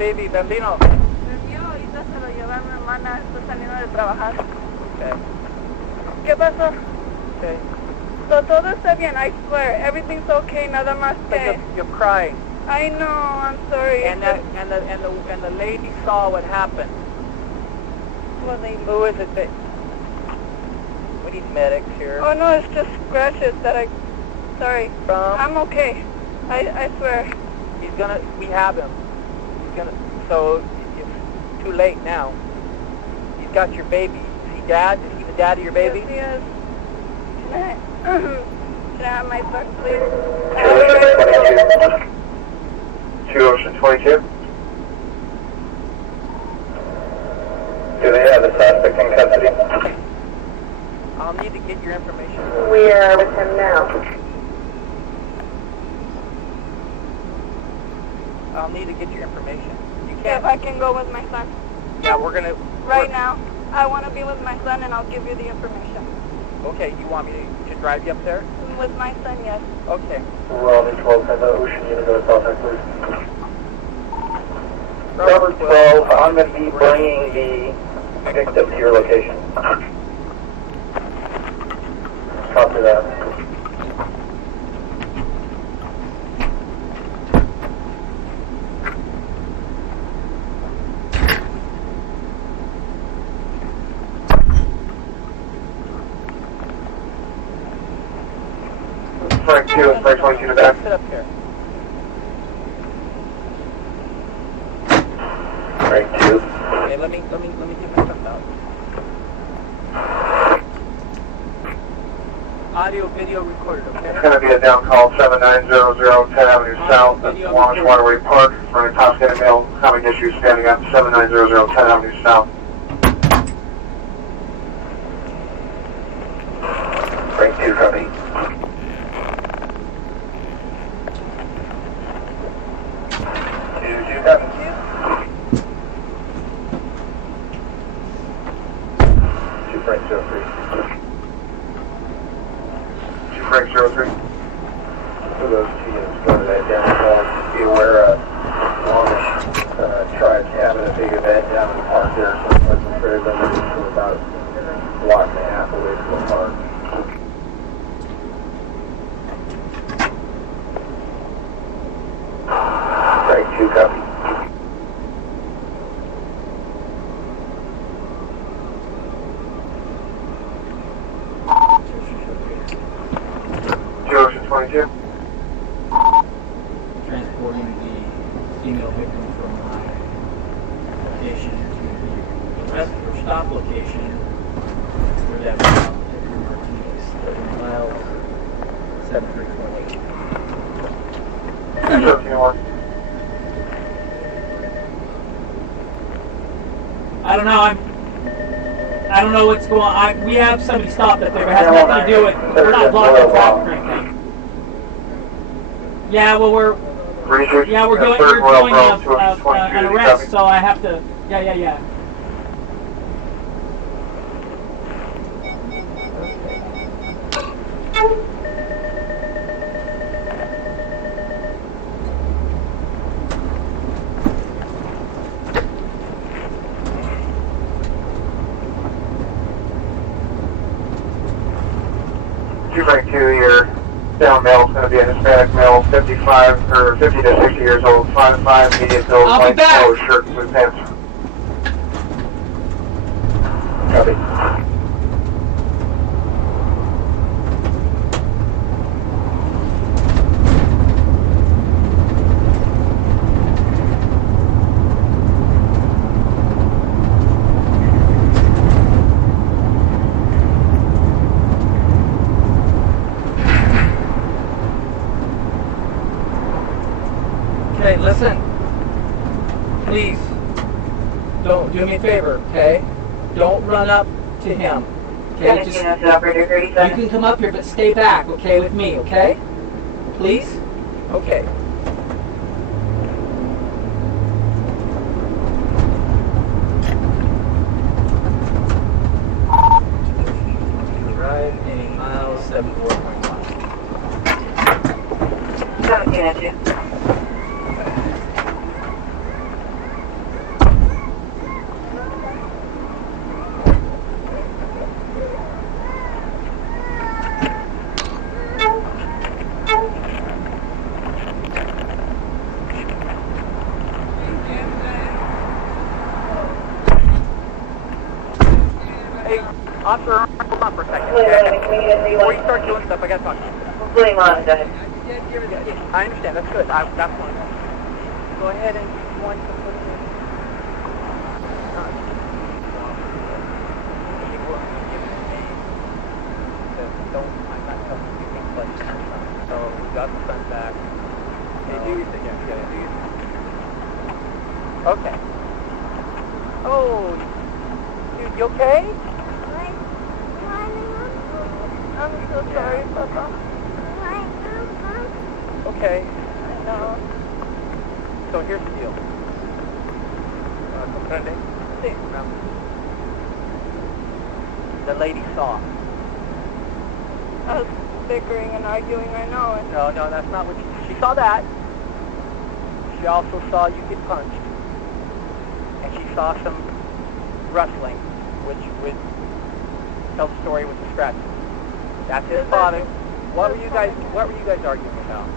baby, Bambino? El mío ahorita se lo lleva a mi hermana, está saliendo de trabajar. Okay. ¿Qué pasó? Okay. So, todo está bien, I swear. Everything's okay, nada más But que... you're crying. I know, I'm sorry. And the lady saw what happened. What lady? Who is it that... We need medics here. Oh no, it's just scratches that I... Sorry. From? I'm okay. I swear. He's gonna... We have him. He's gonna... So, it's too late now. He's got your baby. Is he dad? Is he the dad of your baby? Yes, he is. Can I have my son, please? 222. Do they have the suspect in custody? I'll need to get your information. We are with him now. I'll need to get your information. You If can't... I can go with my son. Yeah, we're gonna... Right now. I want to be with my son and I'll give you the information. Okay, you want me to drive you up there? With my son, yes. Okay. Robert 12, and the Ocean unit go to South please. Robert 12, I'm going to be bringing the victim to your location. Copy that. Frank 2 and Frank 22 to back. Sit up here. Frank 2. Okay, let me get my stuff out. Audio, video recorded, It's okay? going to be a down call 7900 10 Avenue South at Longe Waterway Park for an intoxicated male having issues standing up 7900 10 Avenue South. Frank 2 copy. Frank 03. 2 Frank 03. For those two units go to that down call, be aware of Longish tried having a big event down in the park there, so it's very limited to about a block and a half away from the park. Frank 2 copy. Ocean 22. Transporting the female victim from my location to the rest of her stop location, where that was Martinez, 30 miles, 7328. 271. I don't know. I don't know what's going on. We have somebody stopped up there. It has nothing to do with. We're not blocking traffic or anything. Yeah, well, we're doing an arrest, so I have to. Yeah. Frank 2, your down male is going to be a Hispanic male, 55 or 50 to 60 years old, 5'5", medium build, white polo shirt and blue pants. Copy. Okay, listen. Please, don't do me a favor, okay? Don't run up to him. Okay, just, you can come up here, but stay back, okay, with me, okay? Please? Okay. Drive 80 miles, 74.1. 17 at you. Hey, officer, hold on for a second, okay? Before you start doing stuff, I gotta talk to you. William Ron, go ahead. I understand, that's good. That's one. Go ahead and you want to put this. She will give it a name. I'm not telling you things like that. So we got the son back. Okay, do your thing. Yeah, do your thing. Okay. Oh, you okay? I'm so sorry, Papa. Okay. I know. So here's the deal. Comprende? Sí. The lady saw. Us bickering and arguing, I know. No, that's not what she saw that. She also saw you get punched. And she saw some rustling, which would tell the story with the scratches. That's his father. What were you guys arguing about?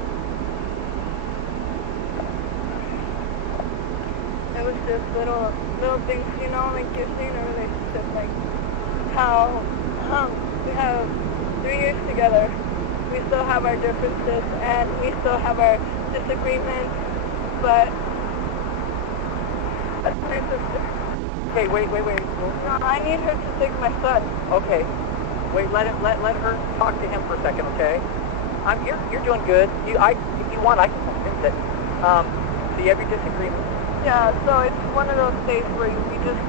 It was just little things, you know, like you're seeing a relationship, like how we have 3 years together. We still have our differences and we still have our disagreements, but that's my sister. Okay, wait. No, I need her to take my son. Okay. Wait, let her talk to him for a second, okay? You're doing good. If you want, I can fix it. So you have your disagreement. Yeah, so it's one of those days where we just,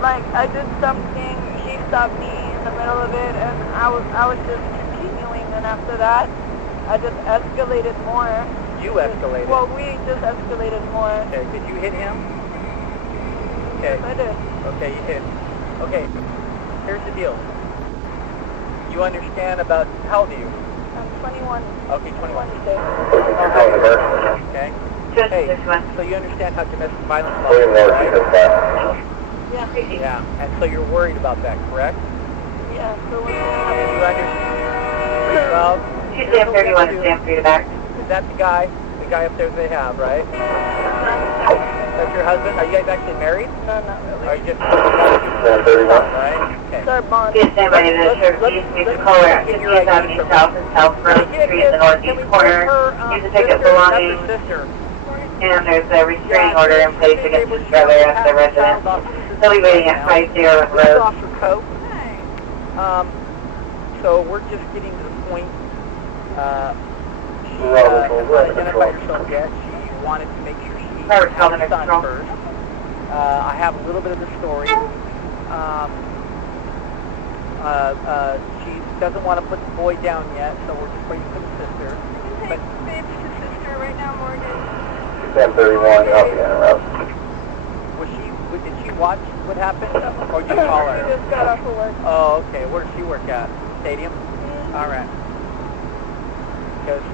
like, I did something, she stopped me in the middle of it, and I was just continuing, and after that, I just escalated more. You escalated. Well, we just escalated more. Okay, did you hit him? Okay. Yes, I did. Okay, you hit. Okay, here's the deal. You understand about, how old are you? I'm 21. Okay, 21. today. Okay. Just Hey, this one. so you understand how domestic violence William laws Ron, work, right? Yeah. Yeah, and so you're worried about that, correct? Yeah, so what's going And on? you understand? Well, She's Sam 31 and Sam 3 back. is that the guy up there they have, right? That's your husband? Are you guys actually married? No, not Or really. are you just Sam 31. right? Okay. It's our bond. Get somebody to serve these music caller at 50th Avenue South and South Grove Street in the northeast corner. Use a ticket belonging, Sister. and there's a restraining order in place against his brother at the residence. He'll be waiting at 50 Road. Officer Cope. So we're just getting to the point. She has not identified herself yet. She wanted to make sure she Robert, had call the her next son call. first. I have a little bit of the story. She doesn't want to put the boy down yet, so we're just waiting for the sister. But baby to sister right now, Morgan. Sam 31, I'll be interrupt. Did she watch what happened, or did you call She her? just got off of work. Oh, okay. Where does she work at? Stadium? All right. Because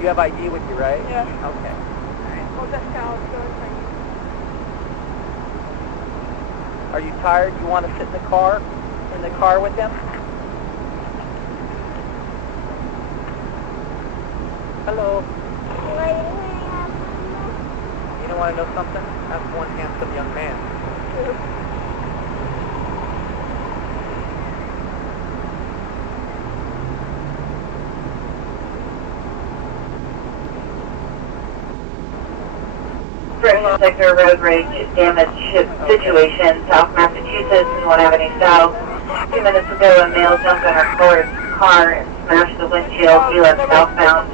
you have ID with you, right? Yeah. Okay. Well, that's how it's going. Are you tired? You want to sit in the car with him? Hello. You don't want to know something? That's one handsome young man. First sector road rage damage situation, South Massachusetts and 1 Avenue South. 2 minutes ago, a male jumped on our car and smashed the windshield. He left southbound,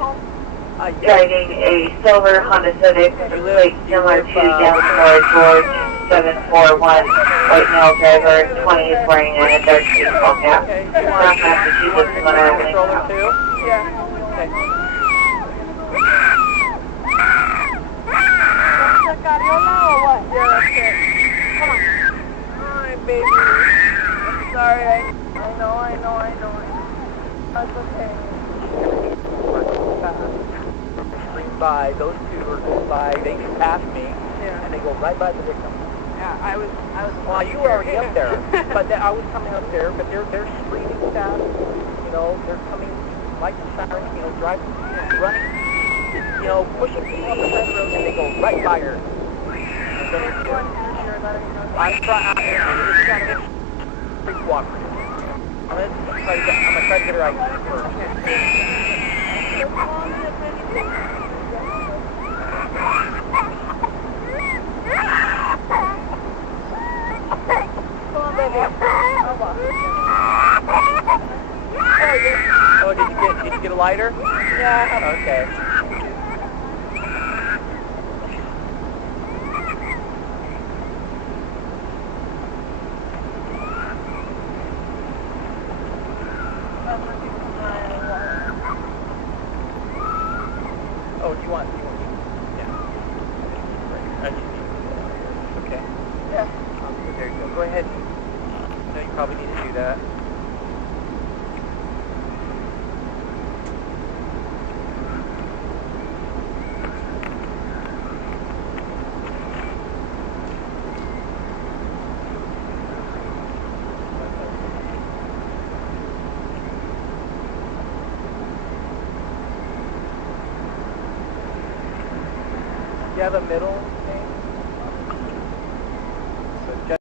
driving a silver Honda Civic, plate similar to Downshore George 741. White male driver, 20, is wearing a dark baseball cap. Okay. South Massachusetts and 1 Avenue Controller South. too? Yeah. Okay. That's the Cariola or what? Yeah, that's it. Come on. Hi, baby. I'm sorry. I know. That's okay. Stream by, those two are going by, they pass me, Yeah. and they go right by the victim. Yeah, I was. Well, you were already up there, but I was coming up there, but they're screaming fast, you know, they're coming like the sirens, you know, driving, running, you know, pushing people up the side of the road, and they go right by her. Which one is your letter? I'm trying, pretty cooperative. I'm gonna try to get her ID first. As long as anything. Come on, baby. I'll walk. Oh, did you get a lighter? Yeah. Okay. Oh, do you want? Yeah. Right. Okay. Yeah. There you go. Go ahead. No, you probably need to do that. Do you have a middle name? So just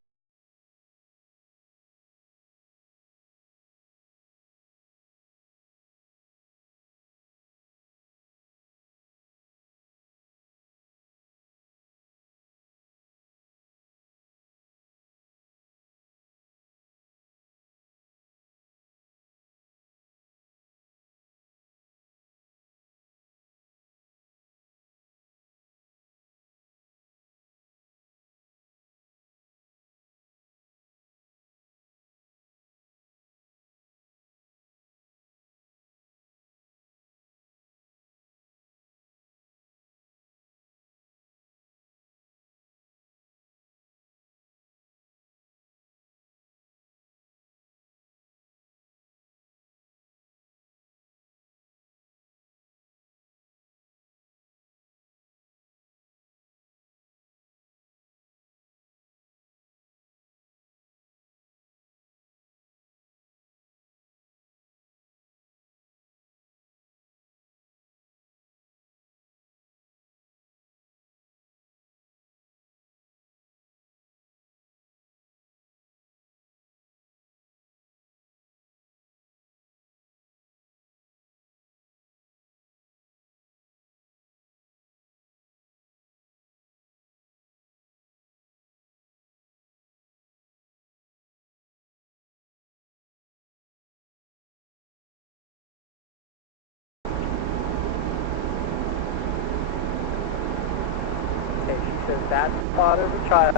okay. She says that's the father of the child.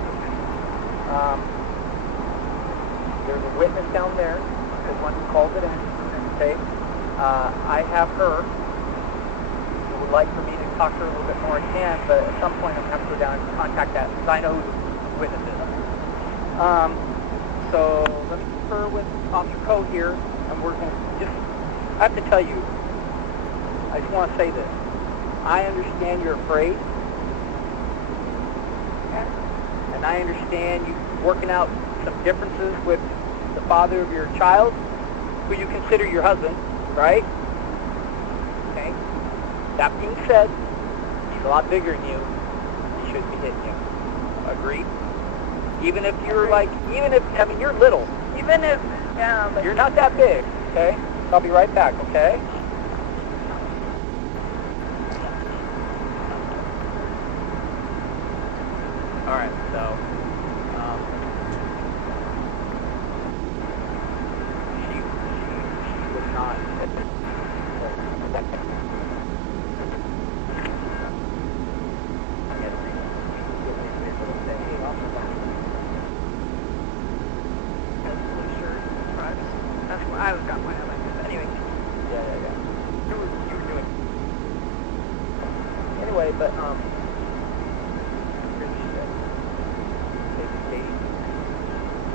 There's a witness down there. There's one who called it in. Okay. I have her. If you would like for me to talk to her a little bit more, I can. But at some point, I'm going to have to go down and contact that because I know who the witness is. So let me confer with Officer Coe here, and we're going to I have to tell you, I just want to say this. I understand you're afraid, and I understand you working out some differences with the father of your child, who you consider your husband, right? Okay. That being said, he's a lot bigger than you. He shouldn't be hitting you. Agreed? Even if you're you're little. Even if, yeah, but You're not that big, okay? I'll be right back, okay? Alright, so, she was not that's what I was got my like this. Anyway. Yeah. You were doing. Anyway, but here's what she said. They state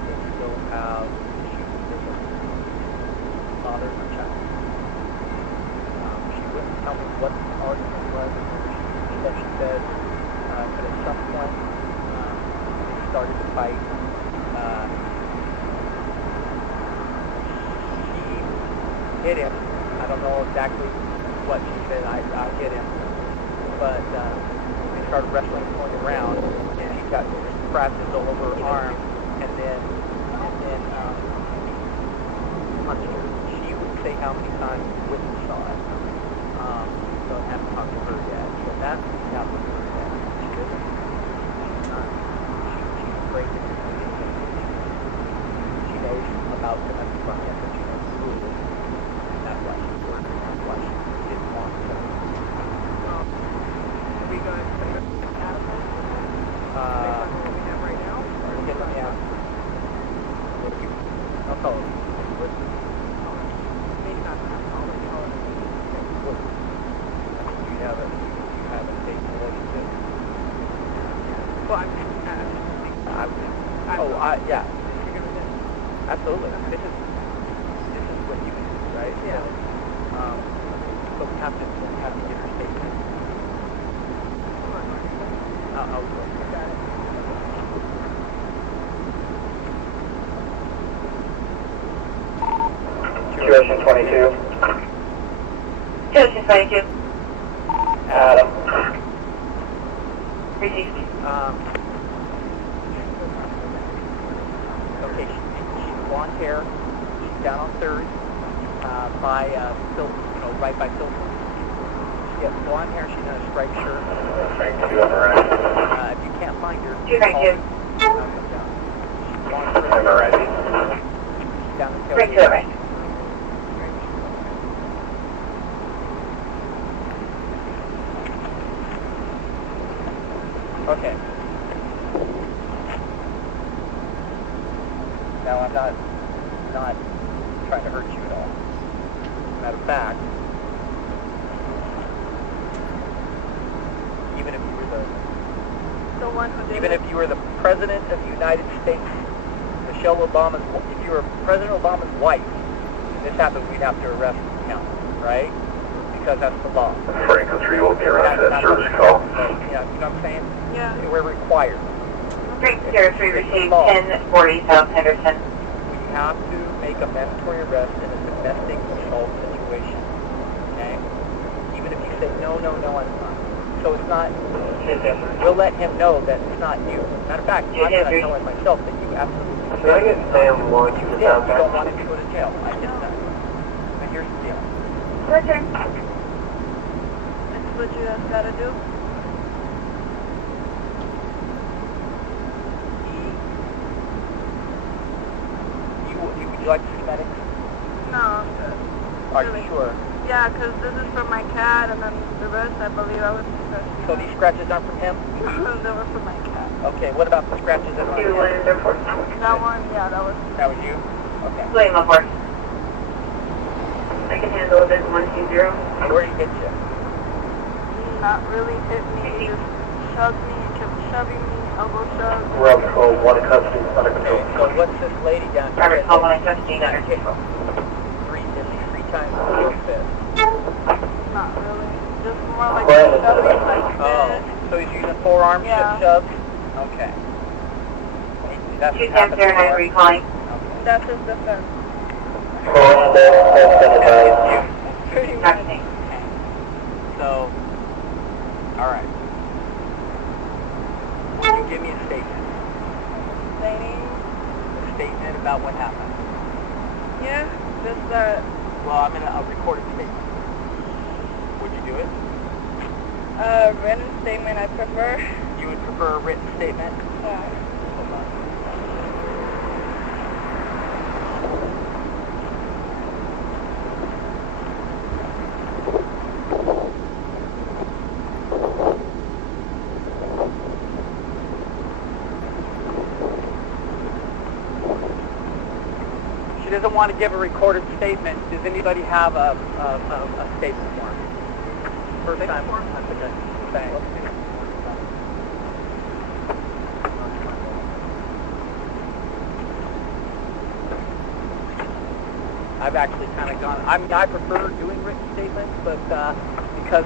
they still have issues with the father of her child. She wouldn't tell me what the argument was. She said, but at some point they started to fight. Hit him. I don't know exactly what she said. I hit him, but they started wrestling, going around, and she got scratches all over her arm, and then how many times the witness saw it. So I haven't talked to her yet. So that's not with her yet. She doesn't. She's afraid to do anything. She knows about domestic violence, but she knows the rules. That's why she's working. That's why she didn't want to. Are we going to put it out of this? Based on what we have right now? Okay, let me ask. I'll call her. Maybe not that. I'll let you call it. You have a dating relationship? Well, I'm just Yeah. you're going to do. Absolutely. This is what you do, right? Yeah. So we have to get her statement. I'll go. Got it. Situation 22. Situation 22. Adam. Received. Okay, she's blonde hair. She's down on 3rd, by right by Silver. She has blonde hair. She's in a striped shirt. Frank 2 MRI. If you can't find her, 292. she's blonde hair. MRI. She's down the Frank 2 tailgate. MRI. Okay. Now I'm not trying to hurt you at all. Matter of fact, even if you were the President of the United States, Michelle Obama's, if you were President Obama's wife, and this happened, we'd have to arrest him, right? Because that's the law. Frank 3 will be around for that service call. You know what I'm saying? Yeah. We're required. Frank 03 received 1040 South Henderson. We have to make a mandatory arrest in a domestic assault situation. Okay? Even if you say, no, I'm not. So it's not, we'll let him know that it's not you. Matter of fact, I'm going to tell him myself that you absolutely Can I get Sam Lawrence you to did. You contact? don't want him to go to jail. I get that. But here's the deal. Your turn. This is what you guys got to do. Would you like the schematics? No, I'm good. Are you sure? Yeah, because this is from my cat, and then the rest, I believe, I was scratching. So these scratches aren't from him? They were from my cat. Okay, what about the scratches that are on him? 21 Airport. That one, yeah, that was. That was you? Okay. William Airport. I can handle it. 120. Where did he hit you? Not really hit me, he just shoved me, kept shoving me, elbow shove. We're up to 1 in custody, under Okay, control. so what's this lady down here? Robert call 1 custody under Okay. control. At least 3 times with your fist. Not really. Just more like Well, shoving like Oh, this. so he's using forearm Yeah. shoves? Okay. That's what happened 2709 before? recalling. Okay. That's his defense. Pretty much. Taxing. Okay. So, alright. Would you give me a statement? Stating, A statement about what happened? yeah, just that, Well, I'm in a recorded statement. Would you do it? written statement I prefer. You would prefer a written statement? Yeah. Hold on. She doesn't want to give a recorded statement. Does anybody have a statement form? First time I put that thing. I've actually kind of gone, I prefer doing written statements, but because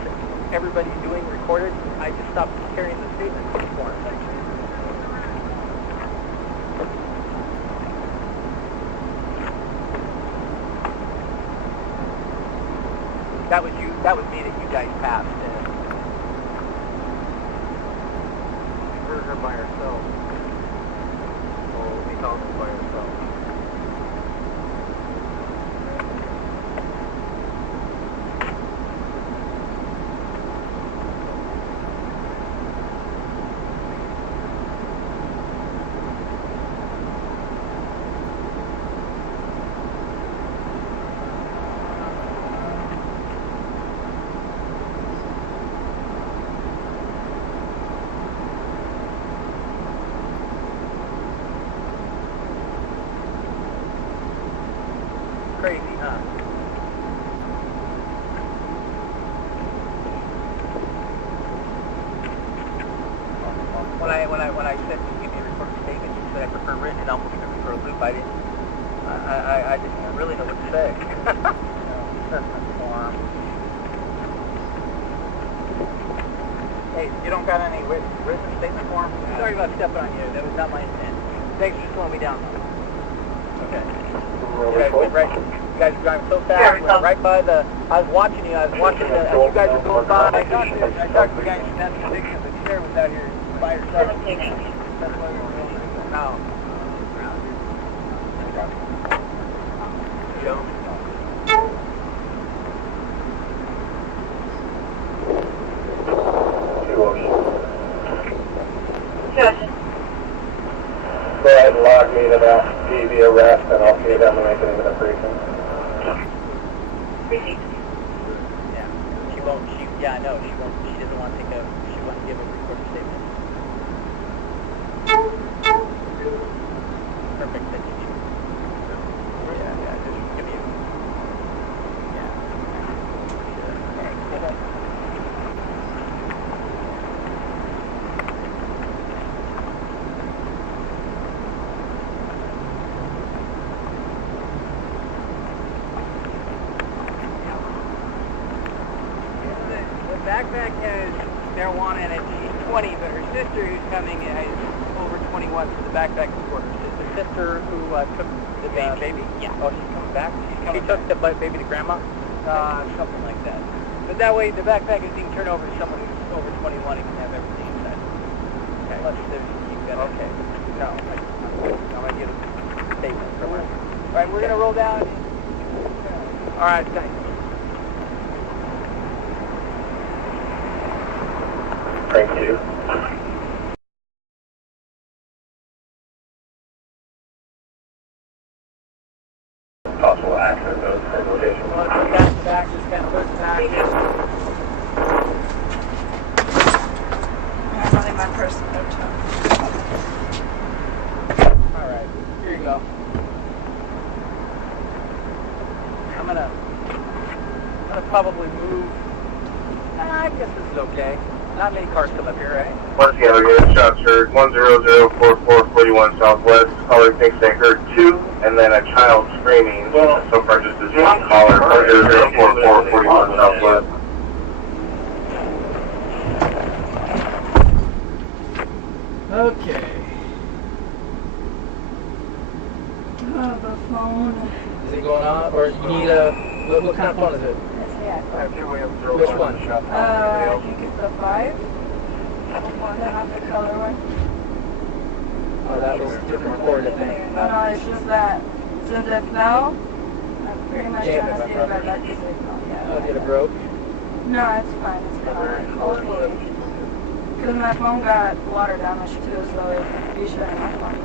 everybody's doing recorded, I just stopped carrying the statement form. That was you. That was me that you guys passed. We heard her by herself. Oh, we called her by herself. crazy, huh? When I said you give me a recorded statement, you said I prefer written, and almost took me for a loop. I didn't really know what to say. Hey, you don't got any written statement form? Sorry about stepping on you. That was not my intent. Thanks for slowing me down. Okay. You guys went right. You guys were driving so fast. Went right by the. I was watching you. As you guys were going by. I talked to the guy who had the addiction, but Sarah was out here by herself. That's why we were going now. You know. Go ahead and log me to that DV arrest, and I'll see if I'm making it a precinct. Yeah. She won't. Yeah, no, she won't. She doesn't want to take a. She won't give a recorded statement. Perfect. Thank you. Yeah. Just give me. Yeah. Backpack has marijuana in it. She's 20, but her sister who's coming is over 21, so the backpack is for her sister. The sister who took the baby? Yeah. Oh, she's coming back? She took the baby to grandma? Something like that. But that way, the backpack is being turned over to someone who's over 21 and can have everything inside. Okay. Plus, you've got okay. No, I'm going to get a statement from her. All right, we're going to roll down. All right, thanks. Thank you. Possible access to the location. Well, that's the back, just kind of push back. I'm running my personal note. All right, here you go. I'm gonna probably move. I guess this is okay. Not many cars come up here, right? Once again, we're getting shots heard 1004441 Southwest. Caller thinks they heard two, and then a child screaming. So far, just this one caller 1004441 Southwest. Okay. The phone. Is it going on, or you need a? What kind of phone is it? Which one? I think it's the 5. The one that has the color one. Oh, that was different cord, I think. No, it's just that since it fell, I'm pretty much trying to see if I'd like to signal. Oh, did it broke? No, it's fine. It's fine. Because my phone got water damage too, so it's restarting my phone.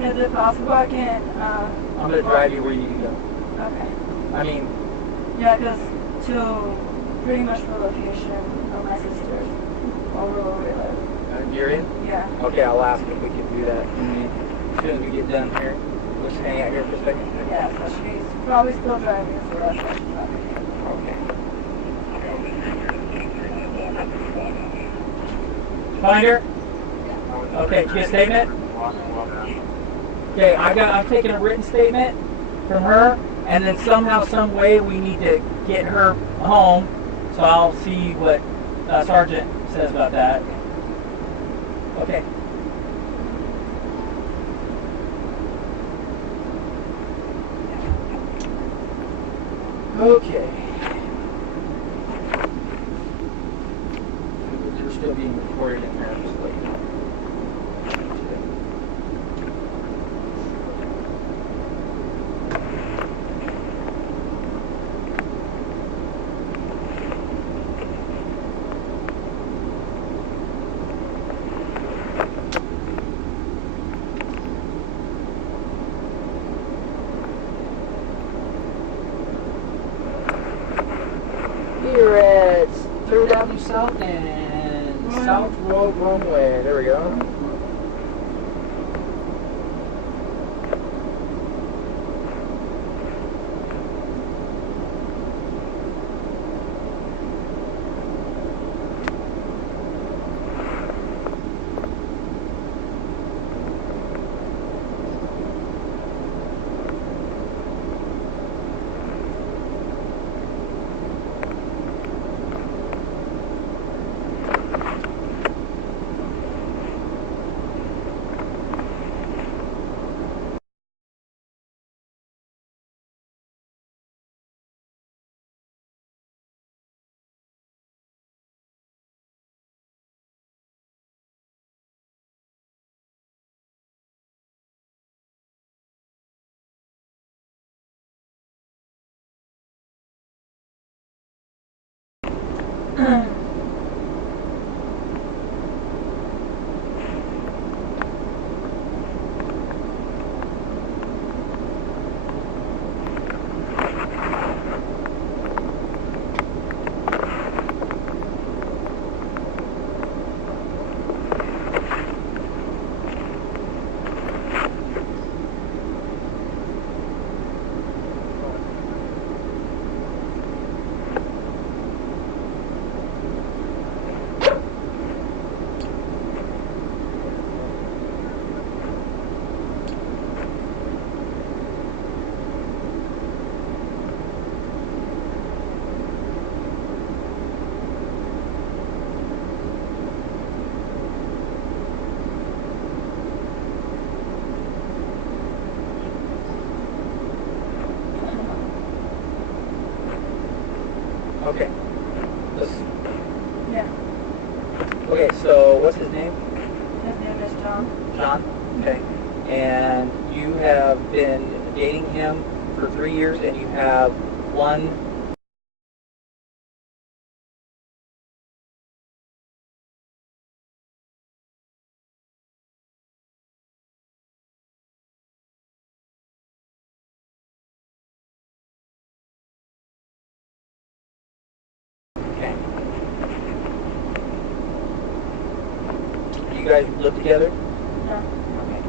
Is it possible I can, I'm going to drive you where you need to go. Okay. I mean... Yeah, because to pretty much the location of my sister's, over where we live. You're in? Yeah. Okay, I'll ask if we can do that. As soon as we get done here. We'll just hang out here for a second. Yeah, so she's probably still driving, so that's why she's not here. Okay. Find her? Okay, get a statement? Okay, I'm taking a written statement from her, and then somehow, some way, we need to get her home. So I'll see what Sergeant says about that. Okay. Okay. recorded in there, just like, you know. Here at 3rd Avenue South and South Road Runway. There we go. Okay. Yeah. Okay, so what's his name? His name is John. John? Okay. And you have been dating him for 3 years and you have one... Okay. You guys live together? No. Okay.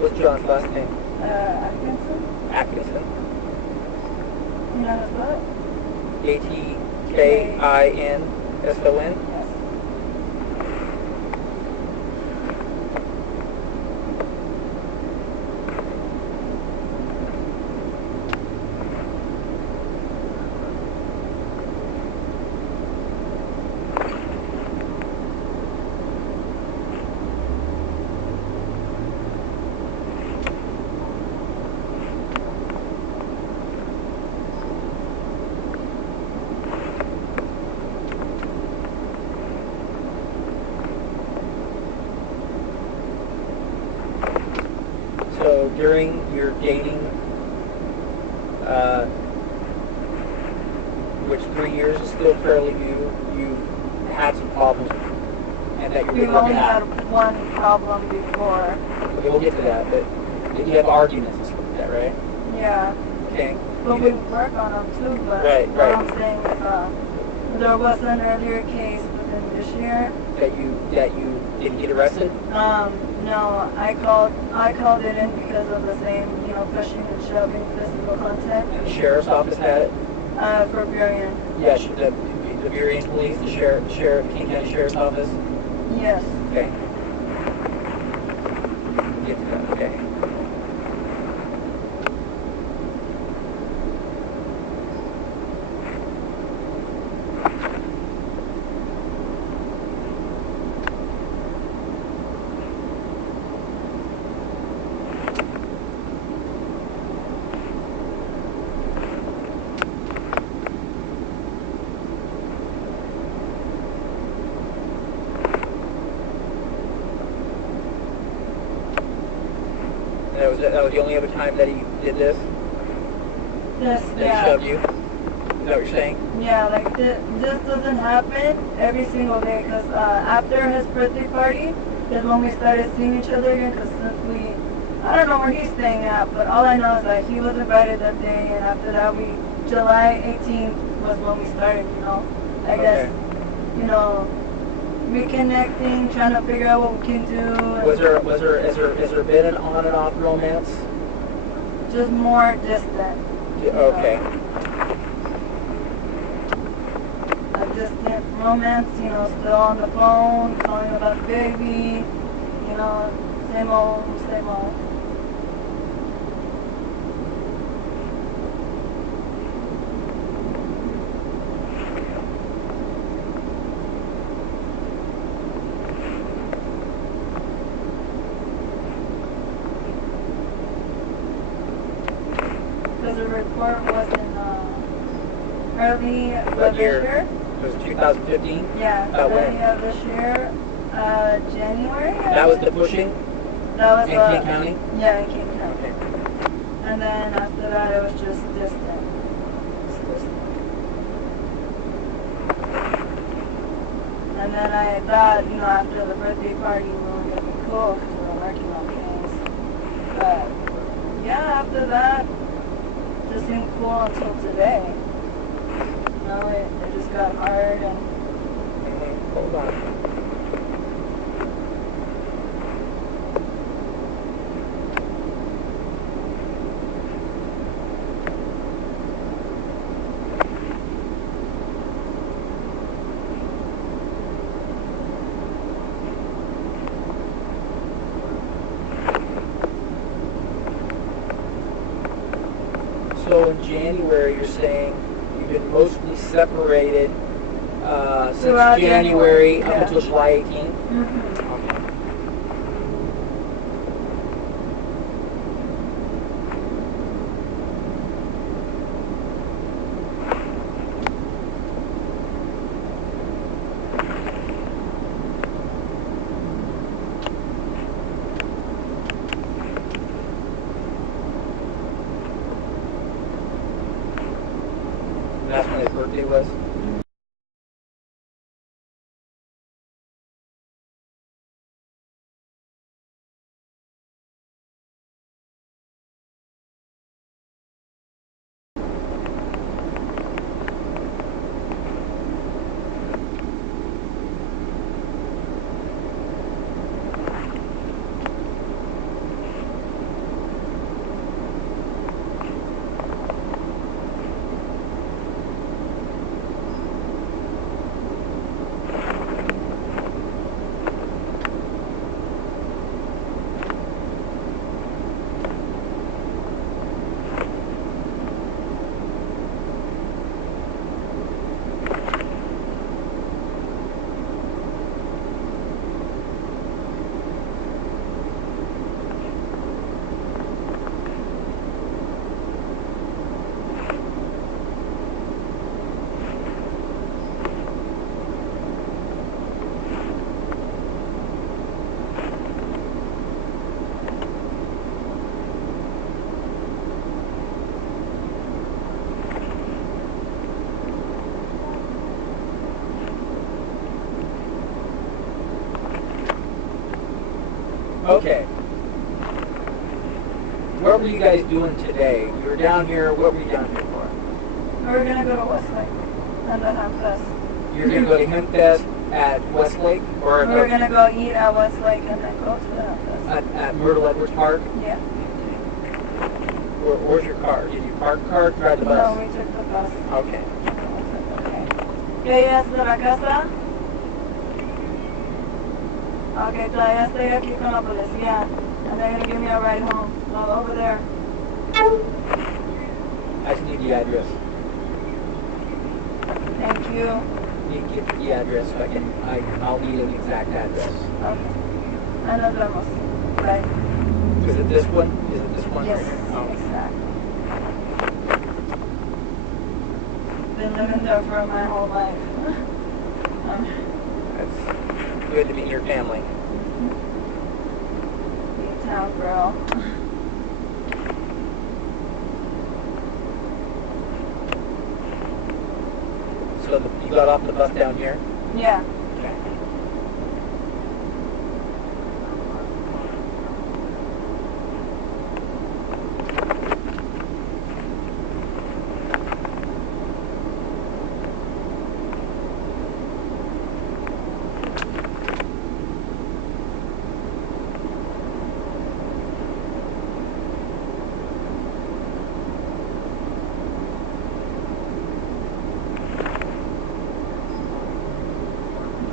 What's John's last name? Atkinson? Atkinson. You know how to spell it? Atkinson? Yes. So during your dating, which 3 years is still fairly new, you had some problems and that you're We've working only had out. one problem before. Okay, we'll get to that, but you have arguments and stuff like that, right? Yeah. Okay. But we work on them too, but Right, what right. I'm saying is there was an earlier case within this year. That you didn't get arrested? No, I called it in because of the same, pushing and shoving, physical contact. And the sheriff's office had it? For Burien. Yes, the Burien Police, the King County Sheriff's Office? Yes. Okay. We'll get to that, okay. That was the only other time that he did this? This, That yeah. he shoved you? Is that what you're saying? Yeah, like this doesn't happen every single day because after his birthday party is when we started seeing each other again because since I don't know where he's staying at, but all I know is that he was invited that day and after that July 18th was when we started, you know, I guess, you know, reconnecting, trying to figure out what we can do. Has there been an on and off romance? Just more distant. Okay. A distant romance, you know, still on the phone, calling about the baby, you know, same old, same old. Because the report was in early What of year? this year. It was 2015? Yeah, When? early of this year, January. That was the pushing That was in King County? Yeah, in King County. Okay. And then after that, it was just distant. It's distant. And then I thought, you know, after the birthday party, we were gonna be cool because we were working on things. But yeah, after that, it just seemed cool until today. You know, it just got hard and. Hold on. So in January, you're saying you've been mostly separated since Throughout January January, up until July 18th? Mm-hmm. Okay. And that's when his birthday was? Okay. What were you guys doing today? You were down here, what were you down here for? We were gonna go to Westlake and then have fest. You're going to go to Hempfest at Westlake? Or We were gonna go eat at Westlake and then go to the fest. at Myrtle Edwards Park? Yeah. Where's your car? Did you park the car or drive the bus? No, we took the bus. Okay. Okay. ¿Qué ya es de la casa? Okay, todavía estoy aquí con la policía. And they're gonna give me a ride home. All over there. I just need the address. Thank you. You get the address so I'll need an exact address. Okay. And nos vemos. Bye. Is it this one? Is it this one? Yes, right here? Oh. exactly. Been living there for my whole life. That's good to meet your family. Town girl. So you got off the bus down here? Yeah. Okay.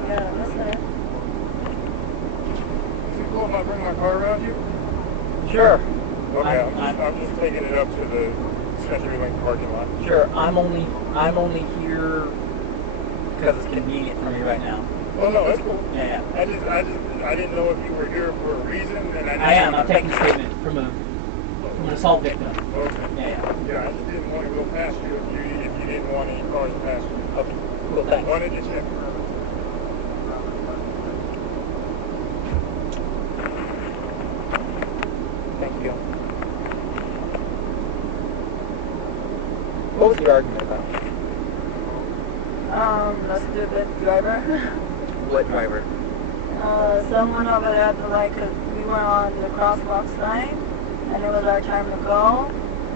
Yeah, that's it. Is it cool if I bring my car around you? Sure. Okay, I'm- I'm just taking it up to the CenturyLink parking lot. Sure. I'm only here because it's convenient for me right now. Oh no, that's cool. Yeah. I didn't know if you were here for a reason, and I am. I'm taking a statement from an assault victim. Okay. Yeah. Yeah, I just didn't want to go past you if you didn't want any cars past you. Okay. Cool. Thanks. Wanted to check. Thank you. What was the argument about? The stupid driver. What driver? Someone over there at the light, cause we were on the crosswalk sign, and it was our time to go,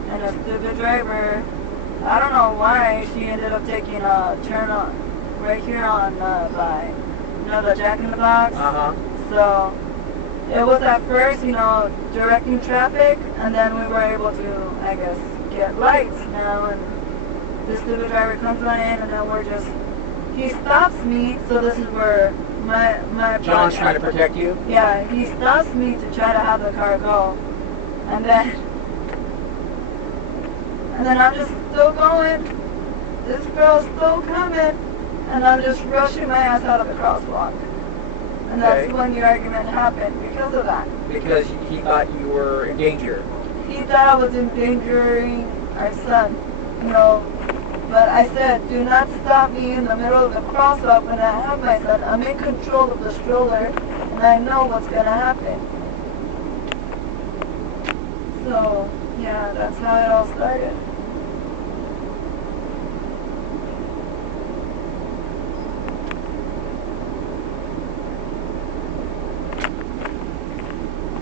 and a stupid driver, I don't know why, she ended up taking a turn on, right here on, by, the Jack in the Box. Uh-huh. So, it was at first, directing traffic, and then we were able to, I guess, get lights now, and this stupid driver comes on in, and then he stops me, so this is where my John's trying to protect you? yeah, he stops me to try to have the car go, and then I'm just still going, this girl's still coming, and I'm just rushing my ass out of the crosswalk, and that's Okay. when the argument happened because of that. Because he thought you were in danger. He thought I was endangering our son, but I said, do not stop me in the middle of the crosswalk when I have my son. I'm in control of the stroller, and I know what's going to happen. So, yeah, that's how it all started.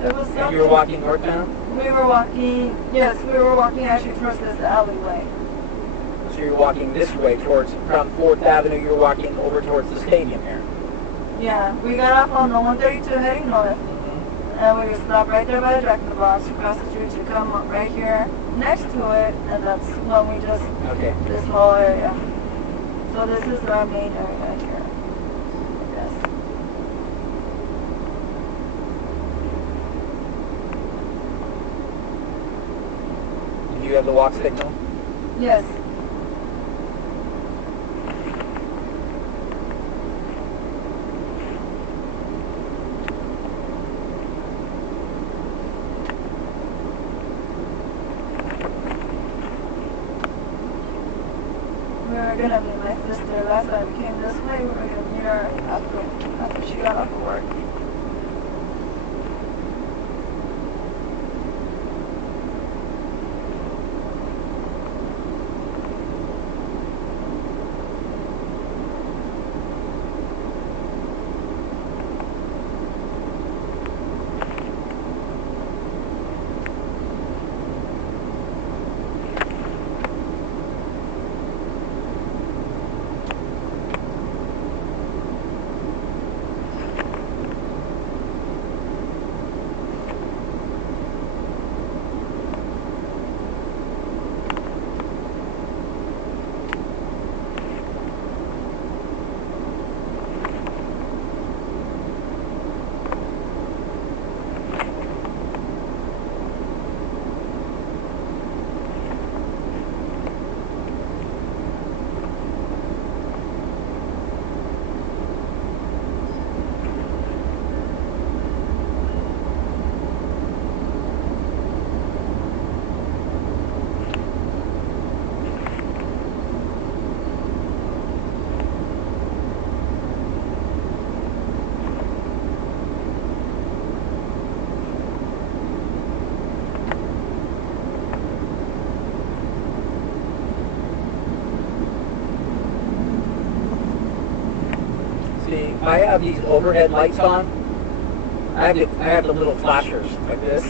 There was And you were walking northbound? We were walking, yes, we were walking actually towards this alleyway. So you're walking this way towards, from 4th Avenue, you're walking over towards the stadium here. Yeah, we got off on the 132 heading north, and we stopped right there by the Jack in the Box, across the street to come up right here next to it, and that's when we just, Okay. this whole area. So this is our main area here. Yes. Do you have the walk signal? Yes. We were gonna meet my sister last time we came this way. We were gonna meet her after she got off of work. I have these overhead lights on, I have the little flashers like this.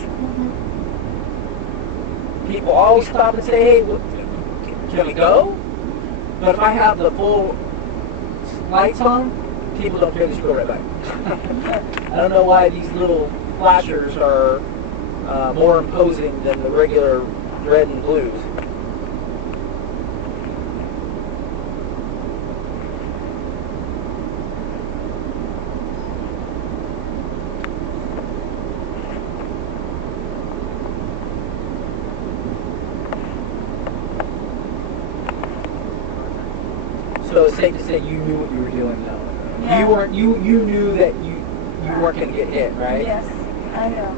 People always stop and say, hey, can we go? But if I have the full lights on, people don't care, they just go right back. I don't know why these little flashers are more imposing than the regular red and blues. So it's safe to say you knew what you were doing, though. Yeah. You knew that you weren't going to get hit, right? Yes, I know.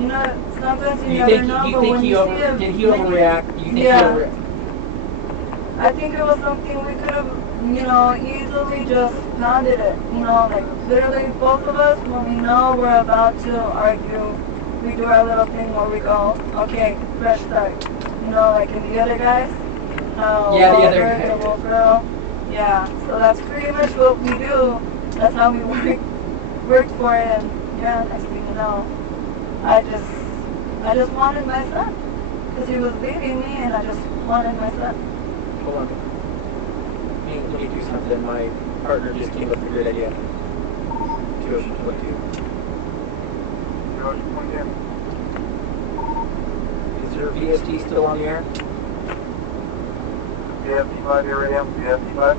You know, sometimes you You never think know, you but think when he you over see a did he overreact? You think he overreact? I think it was something we could have, you know, easily just pounded it. You know, like literally both of us, when we know we're about to argue, we do our little thing where we go, okay, fresh start. You know, like in the other guys, Yeah, the other guy. the wolf girl. Yeah, so that's pretty much what we do. That's how we worked for it. And yeah, next thing you know, I just wanted my son because he was leaving me, and I just wanted my son. Hold on. Let me do something. My partner just came up with a great idea. 202. Is your VST still on the air? VFT5 here, right now. VFT5.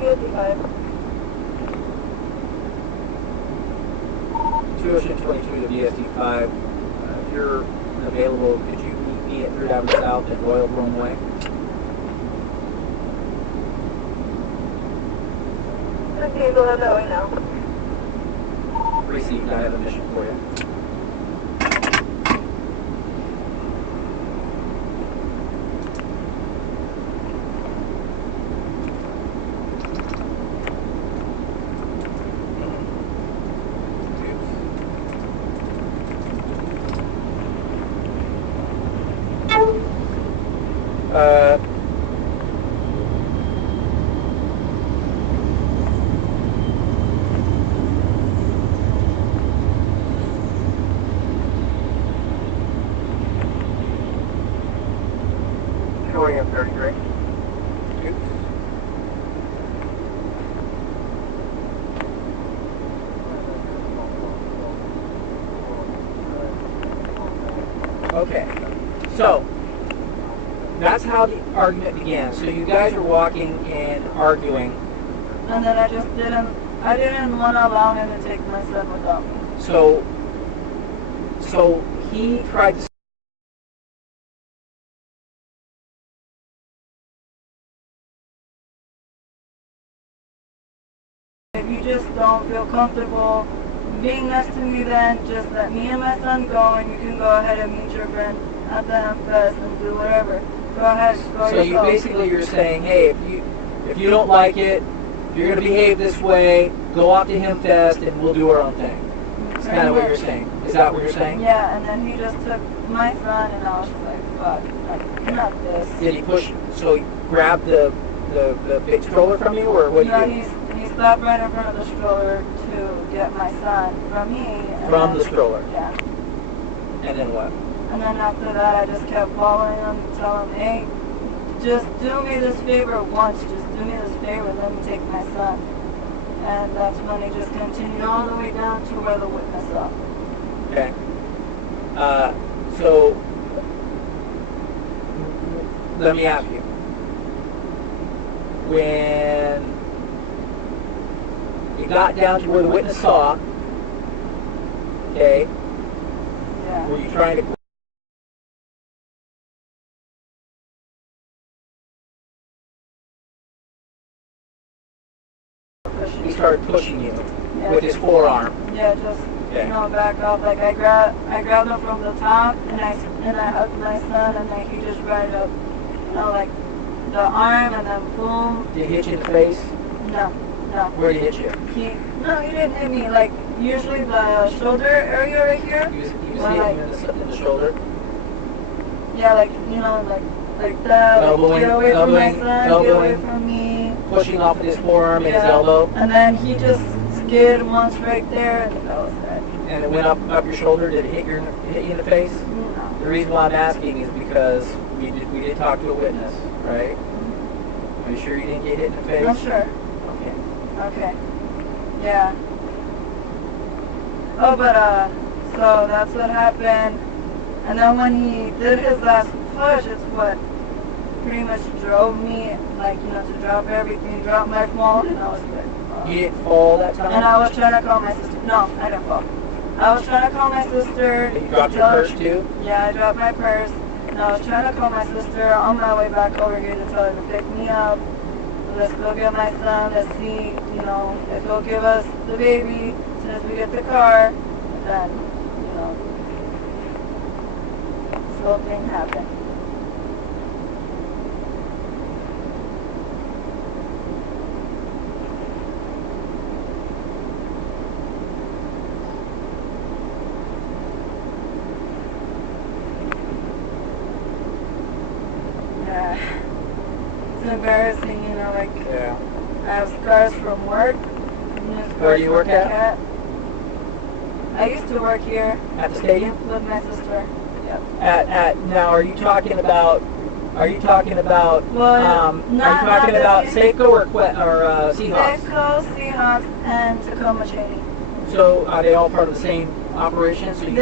UFD5. 222 to VST5. If you're available, could you meet me at 3rd Avenue South at Royal Rome Way? Okay, we'll have that way now. Received. I have a mission for you. Showing 33. Okay, so that's how the argument began. So you guys were walking and arguing. And then I didn't want to allow him to take my son without me. So he tried to. If you just don't feel comfortable being next to me, then just let me and my son go, and you can go ahead and meet your friend at the Hempfest and do whatever. Go ahead, go So yourself. you're saying, hey, if you don't like it, if you're going to behave this way, go off to Hempfest and we'll do our own thing. That's kind of what you're saying. Is that what you're saying? Yeah, and then he just took my son, and I was just like, fuck, like, not this. Did he push? So he grabbed the big stroller from you, or what? No, Did you he stopped right in front of the stroller to get my son from me. And from then, the stroller? Yeah. And then what? And then after that, I just kept following him, telling him, hey, just do me this favor once. Just do me this favor, let me take my son. And that's when he just continued all the way down to where the witness saw. Okay. So let me ask you. When you got down to where the witness saw, okay, Yeah. were you trying to? He started pushing you with his forearm. Yeah, just Okay. back off. Like I grabbed him from the top, and I hugged my son, and then he just right up, like the arm, and then boom. Did he hit you in the face? No. Where did he hit you? He didn't hit me. Like usually the shoulder area right here. He was Or hitting like, you in the shoulder. yeah, like like that. Elbowing, like, get away from my elbowing, son. Get away from me. pushing off of his forearm and his Yeah. elbow, And then he just skid once right there, and that was it. and it went up your shoulder. Did it hit you in the face? No. The reason why I'm asking is because we did talk to a witness, right? Are you sure you didn't get hit in the face? I'm sure. Okay. Okay. Yeah. Oh, but so that's what happened. And then when he did his last push, it's what pretty much drove me, like, you know, to drop everything, drop my phone, and I was good. You didn't fall that time? And I was trying to call my sister. No, I didn't fall. I was trying to call my sister. You dropped your purse too? Yeah, I dropped my purse. And I was trying to call my sister on my way back over here to tell her to pick me up. Let's go get my son. Let's see, you know, let's go give us the baby as soon as we get the car. And then, you know, this whole thing happened. Yeah. It's embarrassing, you know, like, Yeah. I have scars from work. Where do you work at? I used to work here At the stadium? with my sister. Yep. Now, are you talking about? Well, are you talking about not Seiko or Seahawks? Seiko, Seahawks, and Tacoma Cheney. So are they all part of the same operation? So you,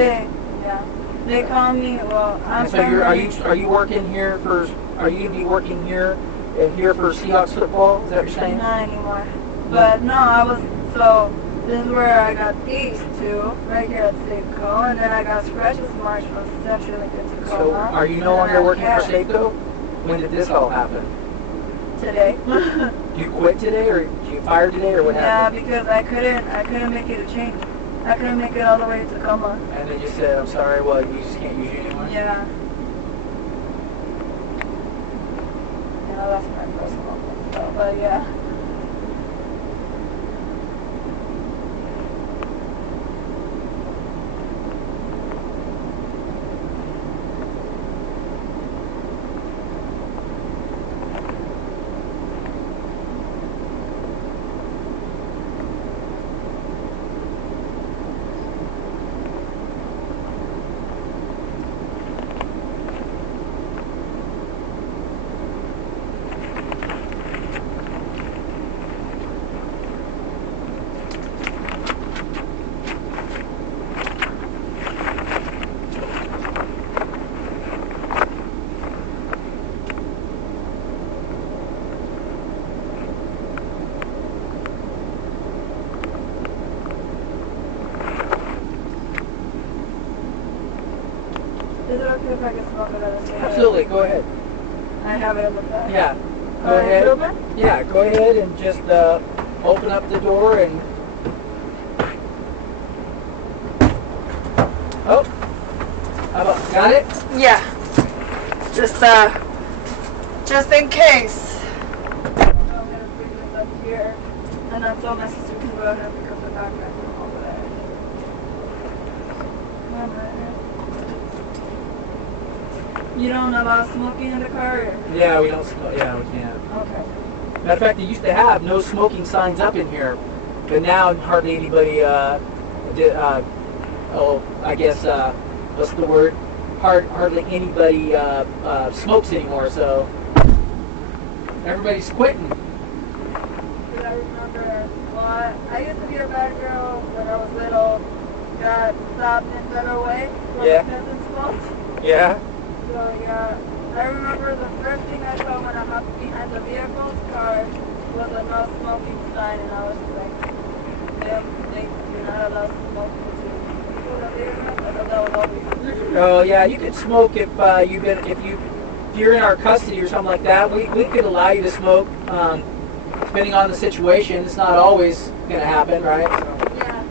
They call me. Well, I'm. and so are you working here for? Are you gonna be working here for Seahawks football? Is that what you're saying? Not anymore. But no, I was. So this is where I got these two right here at Seiko, and then I got scratches marks from Central Lincoln Tacoma. So are you no and longer then I working for had Seiko? When did this all happen? today? You quit today, or you fired today, or what Yeah, happened? because I couldn't make it a change. I couldn't make it all the way to Tacoma. And they just said, "I'm sorry. Well, you just can't use you anymore." Yeah. You know, that's my personal thing, so, but yeah. Is it okay if I can smoke another cigarette? Absolutely. Go ahead. I have it in the back. Yeah. Go A ahead. little bit? Yeah. Go ahead and just open up the door and. Oh. How about, got it? Yeah. Just in case. I'm gonna bring this up here, and I told my sister to go ahead and pick up the backpack from over there. Come on, right here. You don't allow smoking in the car? Or? Yeah, we don't smoke. Yeah, we can't. Okay. Matter of fact, they used to have no smoking signs up in here, but now hardly anybody. I guess what's the word? Hardly anybody smokes anymore. So everybody's quitting. Because I remember, well, I used to be a bad girl when I was little. Got stopped in Better Way when Yeah. the peasants smoked. Yeah. So yeah, I remember the first thing I saw when I hopped behind the vehicle's car was a no smoking sign, and I was just like, you're not allowed to smoke. Oh yeah, you could smoke if you're in our custody or something like that. We could allow you to smoke, depending on the situation. It's not always going to happen, right? So. Yeah.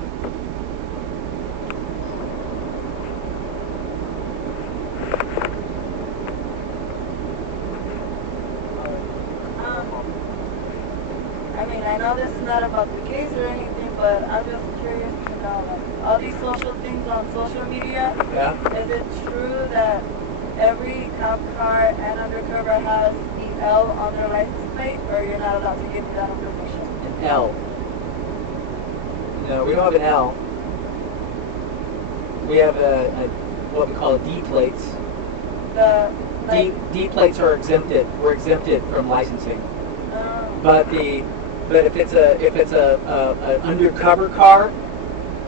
I mean, I know this is not about the case or anything, but I'm just curious to know, like, all these social things on social media, Yeah. is it true that every cop car and undercover has the L on their license plate, or you're not allowed to give me that information? An L. No, we don't have an L. We have a what we call a D plates. D plates are exempted. We're exempted from licensing. But if it's an undercover car,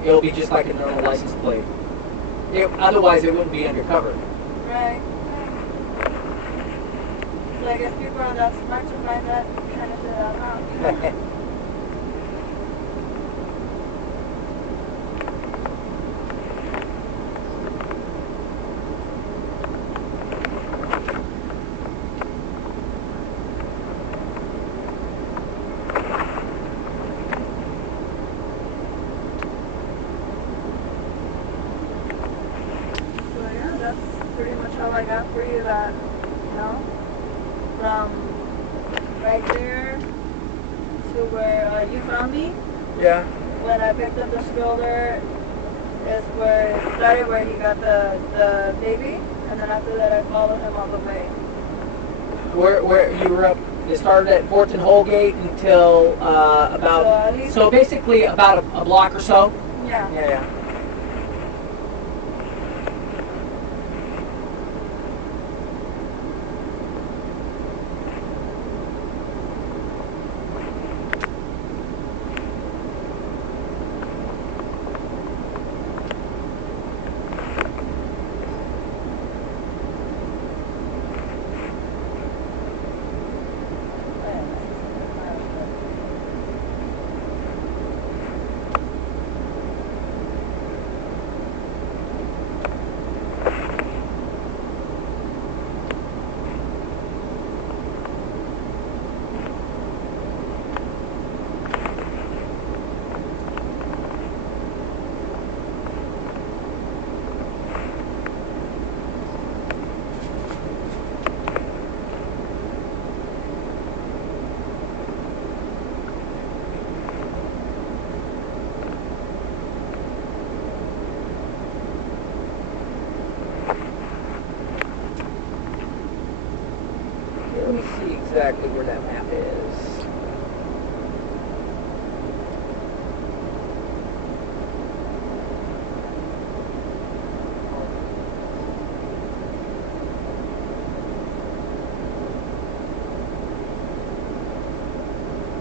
it'll be just like a normal license plate. Otherwise, it wouldn't be undercover. Right. So I guess people are that smart to find that kind of shit out now. Pretty much all I got for you that, you know, from right there to where you found me. Yeah. When I picked up the stroller is where it started, where he got the baby, and then after that I followed him all the way. Where you were up, it started at 4th and Holgate until so basically about a block or so? Yeah. Yeah. Let me see exactly where that map is.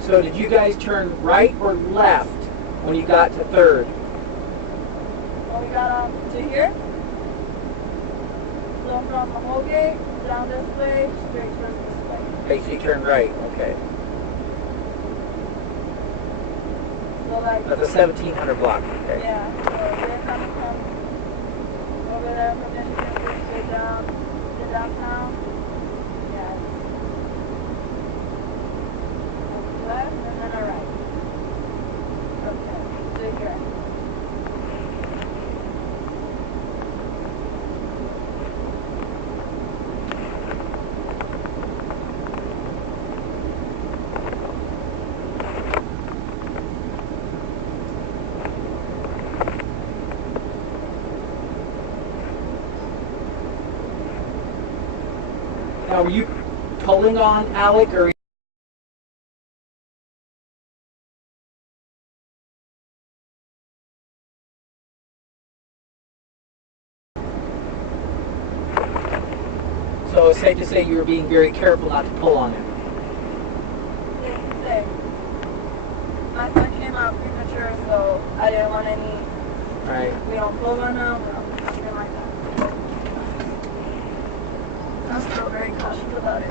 So did you guys turn right or left when you got to 3rd? When we got to here, so from the Holgate down this way, straight towards this way. Okay, so you turned right, okay. So like, That's a 1700 block, okay. yeah, so they're coming from over there from Michigan, straight down to downtown. Yeah. Left and then a right. Okay, so here. Now, were you tolling on Alec, or? So it's safe to say you were being very careful not to pull on him. My son came out premature, so I didn't want any. Right. We don't pull on them, nothing like that. I'm still very cautious about it.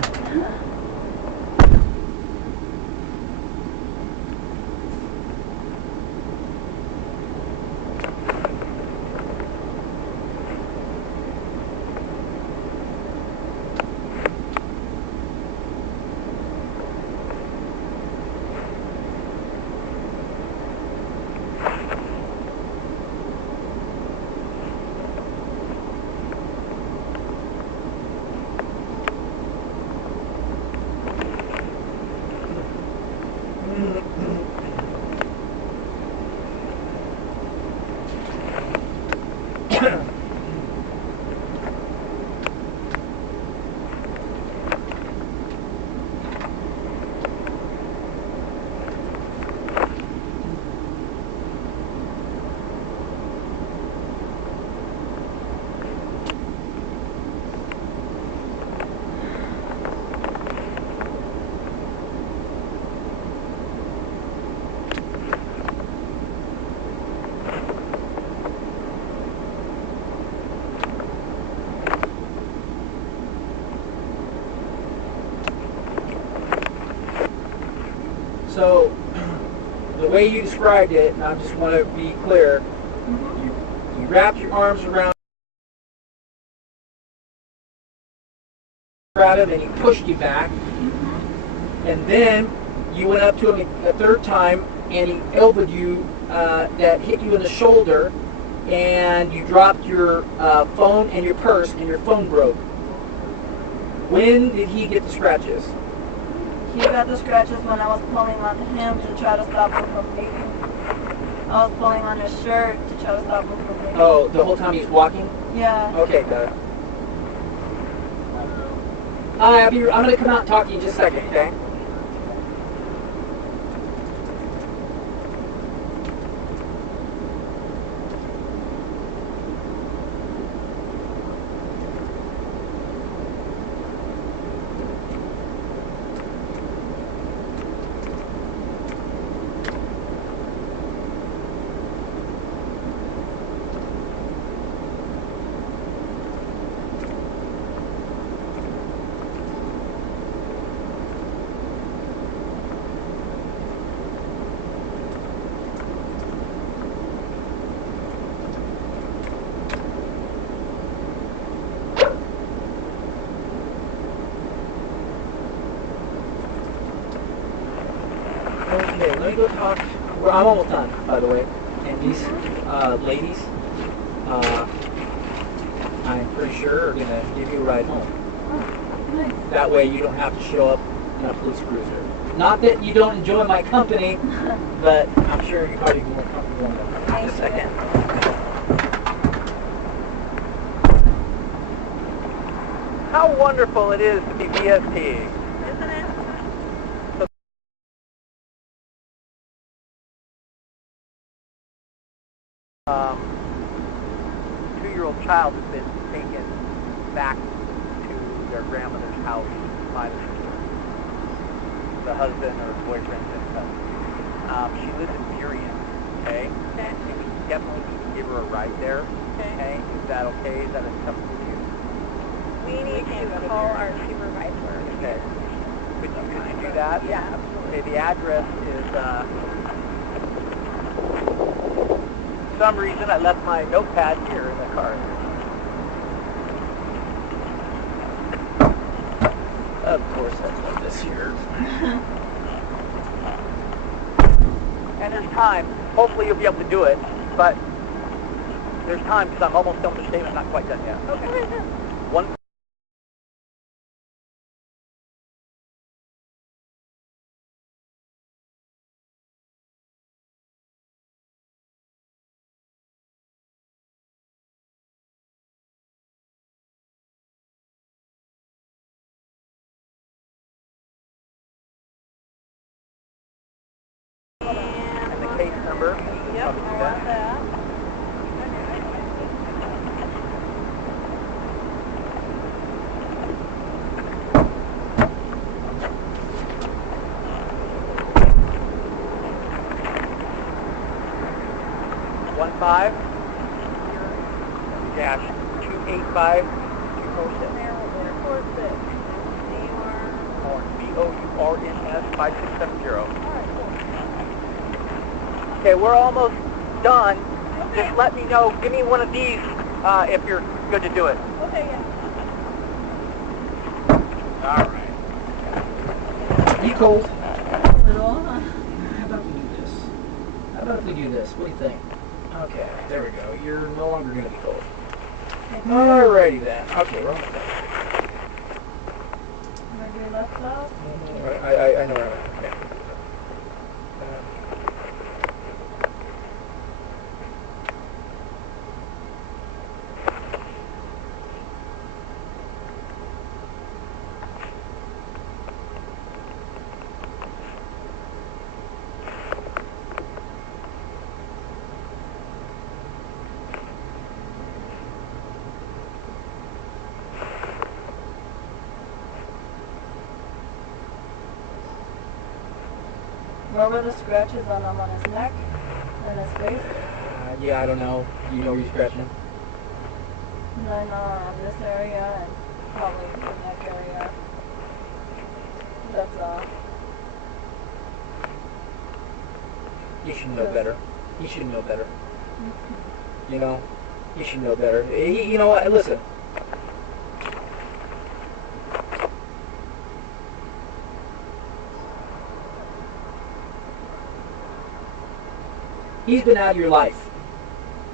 So, the way you described it, and I just want to be clear, you wrapped your arms around him and he pushed you back, and then you went up to him a third time and he elbowed you, that hit you in the shoulder, and you dropped your phone and your purse, and your phone broke. When did he get the scratches? He got the scratches when I was pulling on him to try to stop him from bleeding. I was pulling on his shirt to try to stop him from bleeding. Oh, the whole time he was walking? Yeah. Okay, got it. I'm going to come out and talk to you in just a second, okay? Okay, let me go talk. Well, I'm almost done, by the way. And these ladies, I'm pretty sure are going to give you a ride home. That way you don't have to show up in a police cruiser. Not that you don't enjoy my company, but I'm sure you're probably more comfortable in just a second. How wonderful it is to be VST. Isn't it? Two-year-old child has been taken back to their grandmother's house by the sister. The husband or boyfriend and stuff. She lives in Miriam, okay? Okay. And we definitely need to give her a ride there. Okay. Is that okay? Is that acceptable to you? We need to call our supervisor. Okay. Could you do that? Yeah, absolutely. Okay, the address is, for some reason I left my notepad here in the car. Of course, that's what this here. And there's time. Hopefully you'll be able to do it, but there's time because I'm almost done with the statement, not quite done yet. Okay. One. And the case number. Yep, I want that. One five. Dash 285 246. Bourns, B-O-U-R-N-S 5670. Okay, we're almost done. Okay. Just let me know. Give me one of these if you're good to do it. Okay, yeah. All right. You cold? A little, huh? How about we do this? How about if we do this? What do you think? Okay, there we go. You're no longer going to be cold. Alrighty then. Okay, we're almost done. Where we left off? I know where I'm at. Yeah. Where were the scratches on him, on his neck and his face? Yeah, I don't know. You know where you're scratching? And then on this area and probably the neck area. That's all. He should know better. He should know better. You know, he should know better. You know what? Listen. He's been out of your life.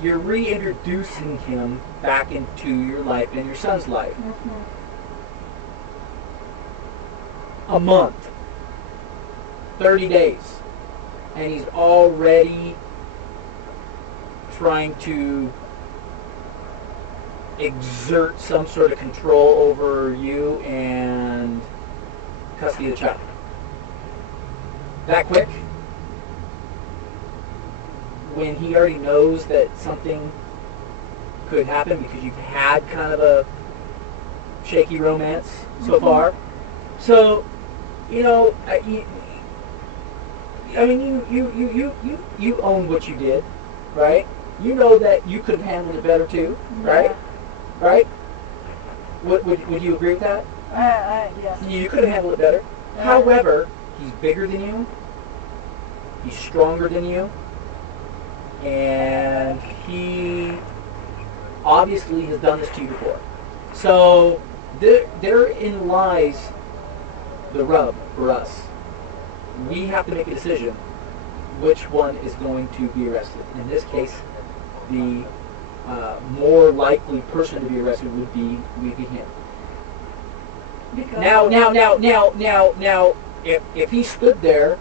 You're reintroducing him back into your life and your son's life. A month. 30 days. And he's already trying to exert some sort of control over you and custody of the child. That quick? When he already knows that something could happen because you've had kind of a shaky romance so far. So, you know, I mean, you own what you did, right? You know that you could have handled it better too, right? Yeah. Right? Would you agree with that? Yes. You could have handled it better. However, he's bigger than you. He's stronger than you. And he obviously has done this to you before. So therein lies the rub for us. We have to make a decision which one is going to be arrested. In this case, the more likely person to be arrested would be him. Because Now, if he stood there,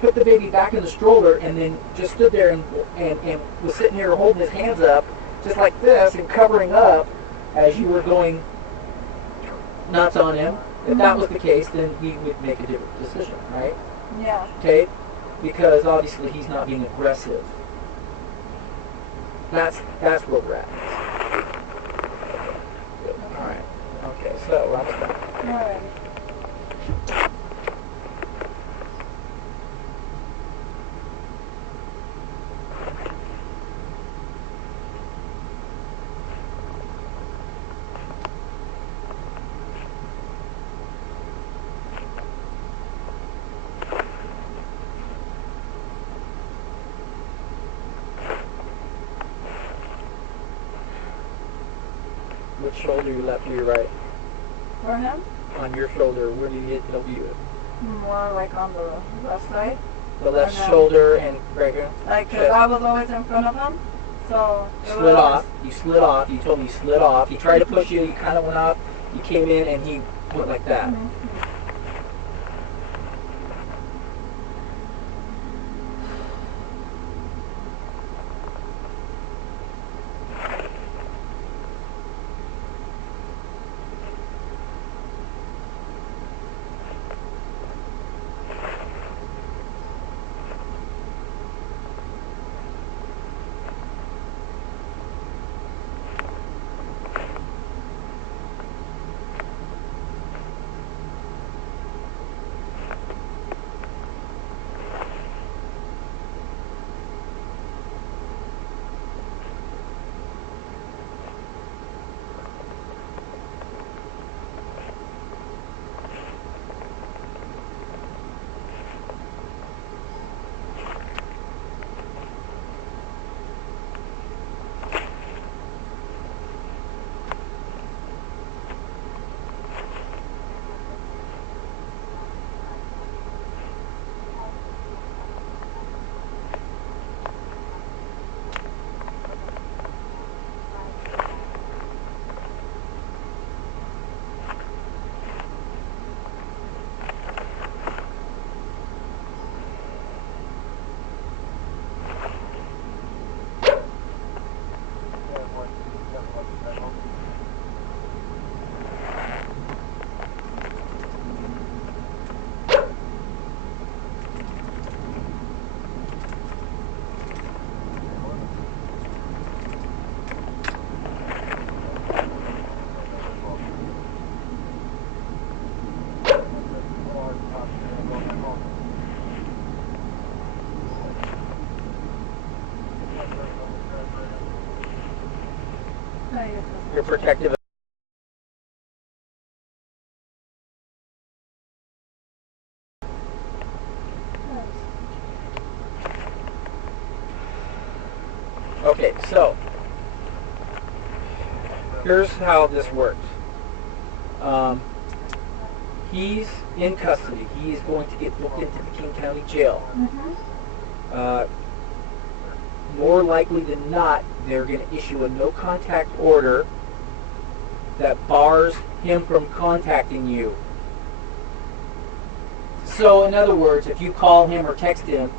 put the baby back in the stroller, and then just stood there and was sitting here holding his hands up, just like this, and covering up as you were going nuts on him, if that was the case, then we would make a different decision, right? Yeah. Okay? Because obviously he's not being aggressive. That's where we're at. Good. All right. Okay, so we're almost done. All right. Which shoulder, your left or your right? For him? On your shoulder, where do you get no view? More like on the left side. The left Okay. shoulder and right here? Like, cause I was always in front of him, so it Slid was off. You slid off. You told me you slid off. He tried to push you. You kind of went up. You came in and he went like that. You're protective. Okay, so here's how this works. He's in custody. He is going to get booked into the King County Jail. More likely than not, they're going to issue a no-contact order that bars him from contacting you. So, in other words, if you call him or text him,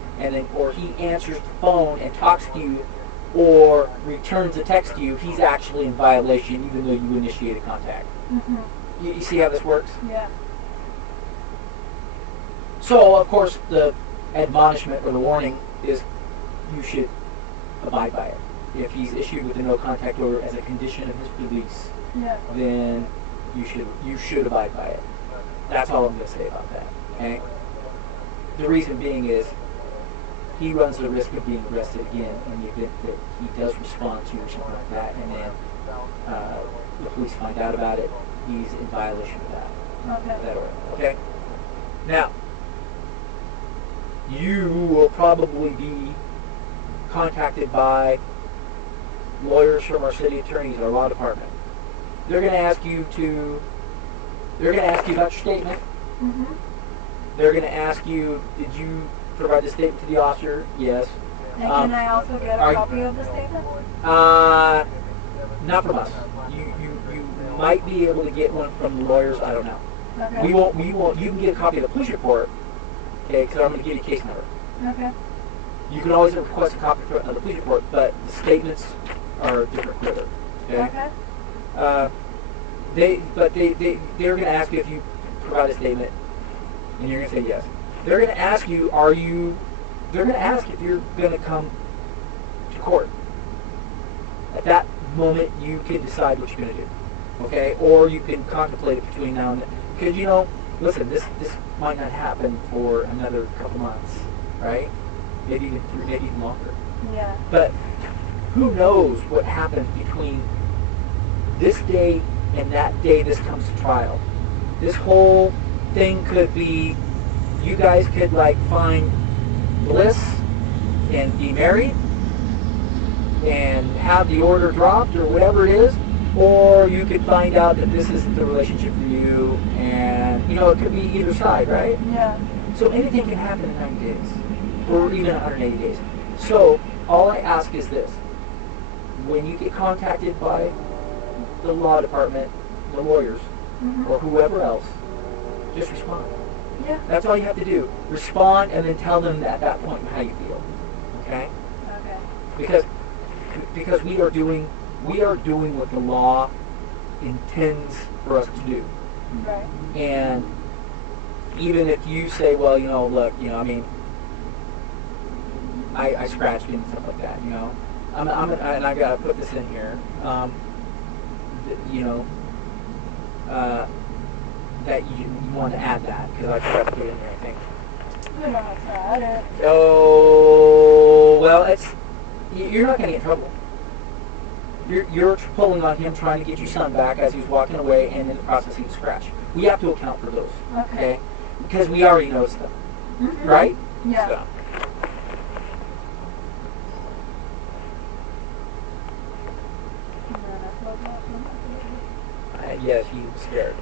or he answers the phone and talks to you, or returns a text to you, he's actually in violation, even though you initiated contact. You see how this works? Yeah. So, of course, the admonishment or the warning is you should abide by it. If he's issued with a no-contact order as a condition of his release, then you should abide by it. That's all I'm going to say about that. Okay? The reason being is he runs the risk of being arrested again in the event that he does respond to or something like that, and then the police find out about it. He's in violation of that order. Okay? Now, you will probably be contacted by lawyers from our city attorneys, our law department. They're going to ask you about your statement. They're going to ask you, did you provide the statement to the officer? Yes. And can I also get a copy of the statement? Not from us. You might be able to get one from the lawyers. I don't know. Okay. We won't. You can get a copy of the police report. Okay, because I'm going to give you a case number. Okay. You can always request a copy of the police report, but the statements are different further. Okay. They're going to ask you if you provide a statement, and you're going to say yes. They're going to ask you, they're going to ask if you're going to come to court. At that moment, you can decide what you're going to do. Okay? Or you can contemplate it between now and then. Because, listen, this might not happen for another couple months, right? Maybe even 3, maybe even longer. Yeah. But who knows what happens between this day and that day this comes to trial. This whole thing could be, you guys could find bliss and be married and have the order dropped or whatever it is, or you could find out that this isn't the relationship for you, and it could be either side, right? Yeah. So anything can happen in 90 days or even 180 days. So all I ask is this: when you get contacted by the law department, the lawyers, or whoever else, just respond. Yeah. That's all you have to do. Respond and then tell them at that point how you feel. Okay? Okay. Because we are doing what the law intends for us to do. Right. And even if you say, well, look, I scratched him and stuff like that, and I gotta put this in here, that you want to add that, because I forgot to put it in there, I think. You don't have to add it. Oh, well, you're not going to get in trouble. You're pulling on him trying to get your son back as he's walking away, and in the process he's scratched. We have to account for those, okay? Because we already know stuff, right? Yeah. So. Yes, he was scared.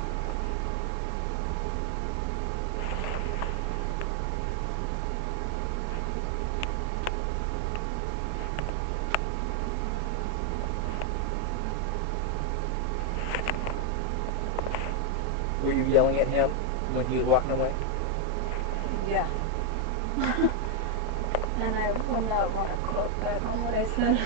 Were you yelling at him when he was walking away? Yeah. And I will not want to quote back on what I said.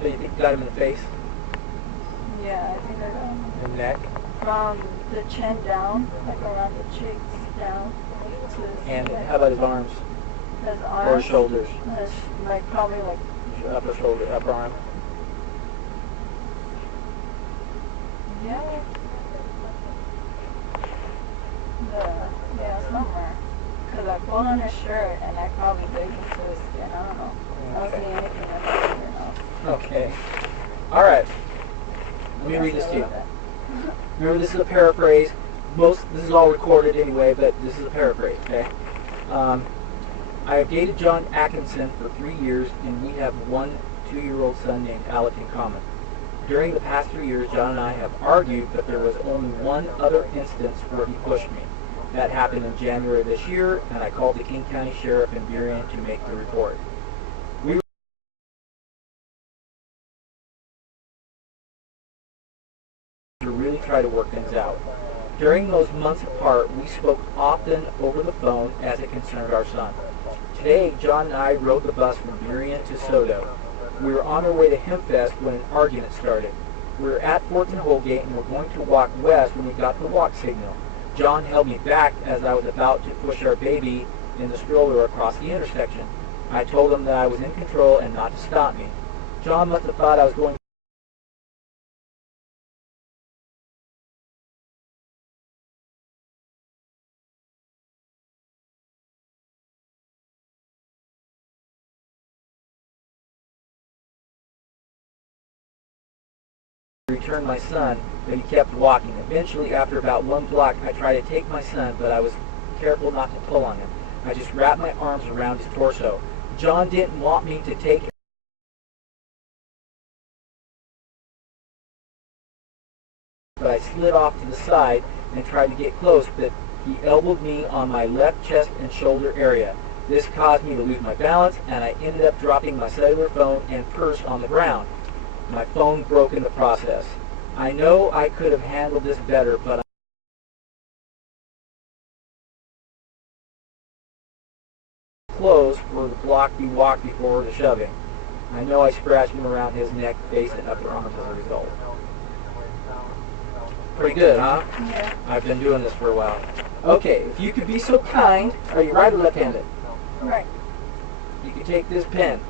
So you think you got him in the face? Yeah, I think I got him. In the neck? From the chin down, like around the cheeks down. To his And neck. how about his arms? His arms. Or his shoulders? His, like probably like. Upper shoulder, upper arm? Yeah. Yeah, somewhere. Because I pulled on his shirt and I probably digged into his skin. I don't know. I don't see anything that's here now. Okay. Alright. Let me read this to you. Remember, this is a paraphrase. This is all recorded anyway, but this is a paraphrase, okay? I have dated John Atkinson for 3 years, and we have one 2-year-old son named Alec in common. During the past 3 years, John and I have argued, but there was only one other instance where he pushed me. That happened in January of this year, and I called the King County Sheriff in Burien to make the report. We really try to work things out. During those months apart, we spoke often over the phone as it concerned our son. Today, John and I rode the bus from Burien to Soto. We were on our way to Hempfest when an argument started. We were at 4th and Holgate and were going to walk west when we got the walk signal. John held me back as I was about to push our baby in the stroller across the intersection. I told him that I was in control and not to stop me. John must have thought I was going to return my son, but he kept walking. Eventually, after about 1 block, I tried to take my son, but I was careful not to pull on him. I just wrapped my arms around his torso. John didn't want me to take him, but I slid off to the side and tried to get close, but he elbowed me on my left chest and shoulder area. This caused me to lose my balance, and I ended up dropping my cellular phone and purse on the ground. My phone broke in the process. I know I could have handled this better, but clothes for the block we walked before the shoving. I know I scratched him around his neck, face, and upper arms as a result. Pretty good, huh? Yeah. I've been doing this for a while. Okay, if you could be so kind, are you right or left-handed? Right. You can take this pen.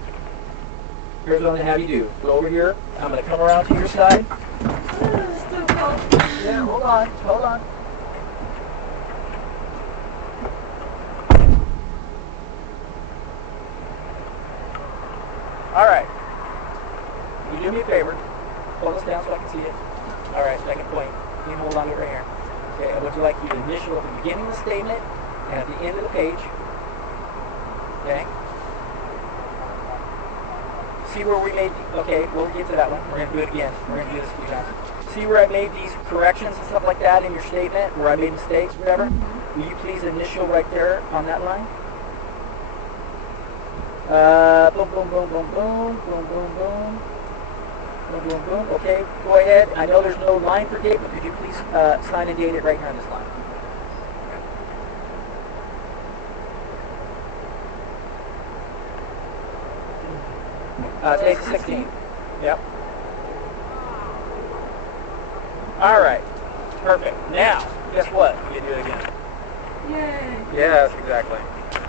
Here's what I'm going to have you do. Go over here. I'm going to come around to your side. It's too cold. Yeah, hold on. Hold on. All right. You do me a favor. Pull this down so I can see it. All right, second point. You can hold on to it right here. Okay, I would like you to initial at the beginning of the statement and at the end of the page. Okay? See where we made, okay, we'll get to that one. We're going to do it again. We're going to do this a few times. See where I made these corrections and stuff like that in your statement, where I made mistakes, whatever? Will you please initial right there on that line? Boom, boom, boom, boom, boom, boom, boom, boom. Boom, boom, boom. Okay, go ahead. I know there's no line for date, but could you please sign and date it right here on this line? Today's the 16th. Yep. All right. Perfect. Now, guess what? You can do it again. Yay. Yes, exactly.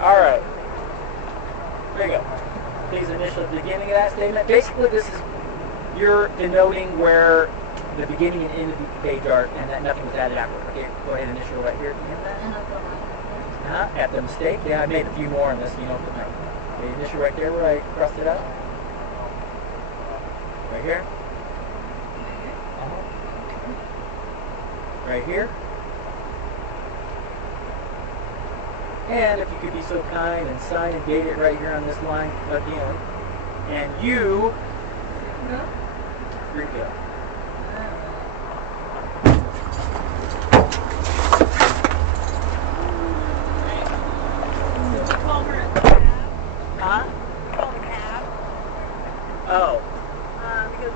All right. There you go. Please initial at the beginning of that statement. Basically, this is you're denoting where the beginning and end of the page are, and that nothing was added after. Okay, go ahead and initial right here. At the mistake. Yeah, I made a few more on this. You know, okay, initial right there where I crossed it out. Right here. Right here. And if you could be so kind and sign and date it right here on this line again. And you, here you go. Huh? Call the cab. Oh. Because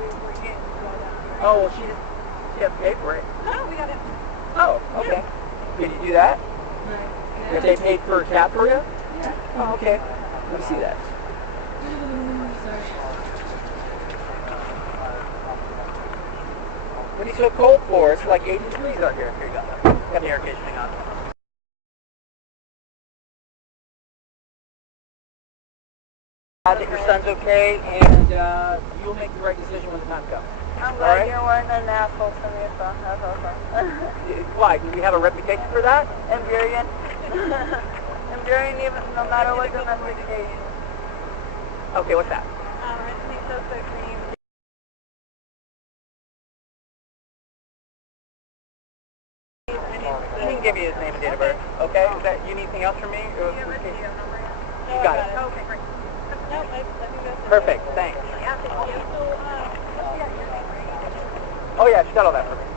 we can't go down. Oh, well, she didn't pay for it. No, we got it. Oh, okay. Did you do that? If they paid for a cab for you? Yeah. Oh, okay. Let me see that. Sorry. What are you so cold for? It's like 80 degrees out here. Here you go. Got the air conditioning on. Glad that your son's okay, and you'll make the right decision when the time comes. I'm glad you weren't an asshole to me, so that's awesome. Why? Do we have a reputation for that? Infuriating. Infuriating even no matter what the investigation. Okay, what's that? I think so cream. He can give you his name and date of birth. Okay? Is that, you need anything else from me? Or Do you have a video number? You got it. Okay, great. No, I think that's it. Perfect, thanks. Yeah, thank you. So, Oh yeah, she got all that for me.